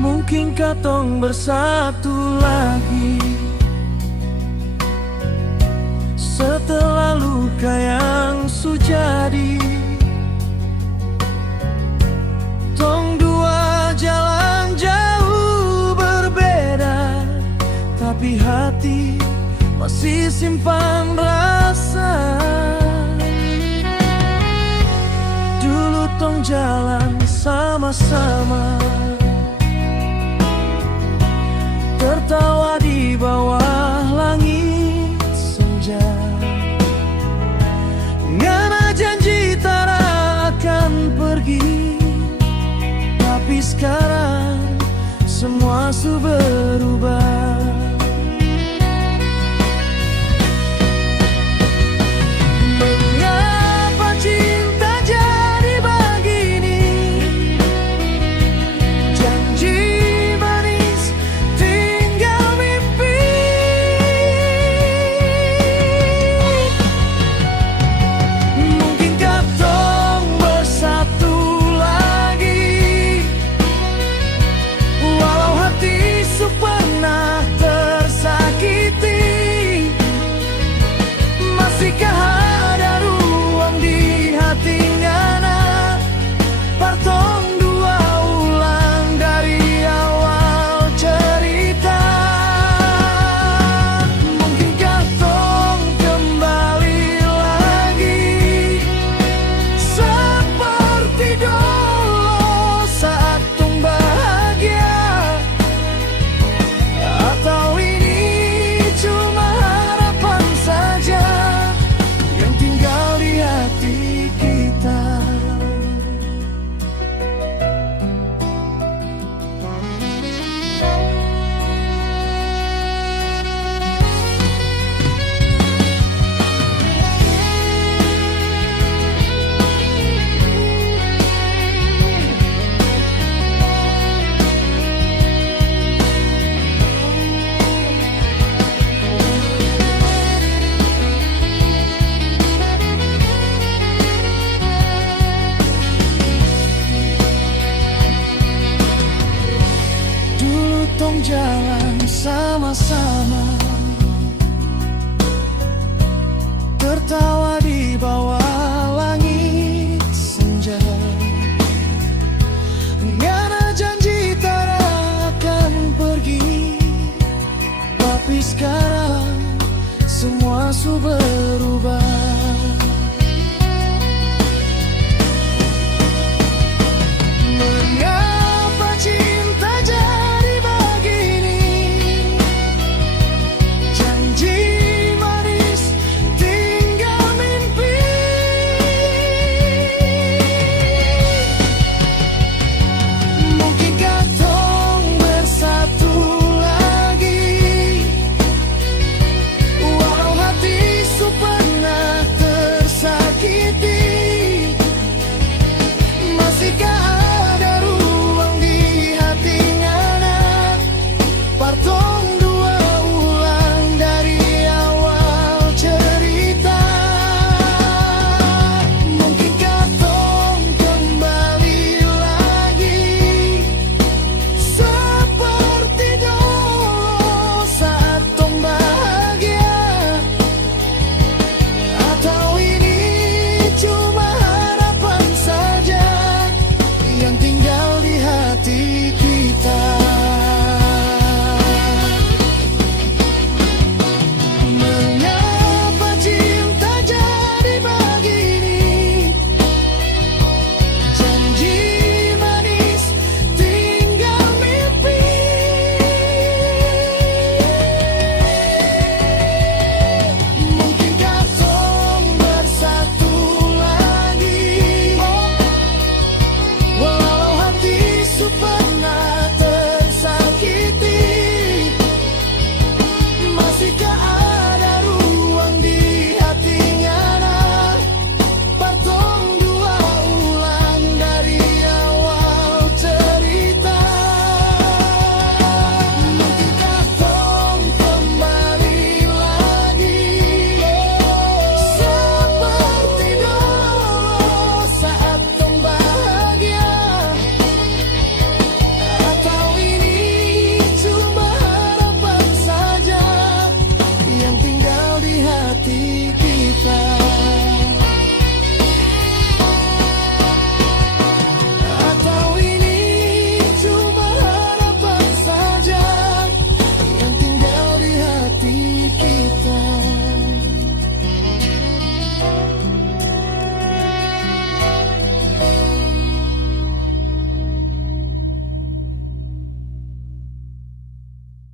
Mungkinkah tong bersatu lagi setelah luka yang sujadi? Tong dua jalan jauh berbeda, tapi hati masih simpan rasa. Dulu tong jalan sama-sama, tertawa di bawah langit senja, ngana janji tak akan pergi. Tapi sekarang semua sudah berubah. Mengapa cinta jadi begini? Janji manis tinggal mimpi. Mungkinkah tong bersatu lagi, walau hati pernah tersakiti? Masihkah ada ruang di hati ngana, partong dua ulang dari awal cerita? Mungkinkah tong kembali lagi seperti dulu saat tong bahagia? Atau ini cuma harapan saja yang tinggal di hati kita? Dulu tong jalan sama-sama,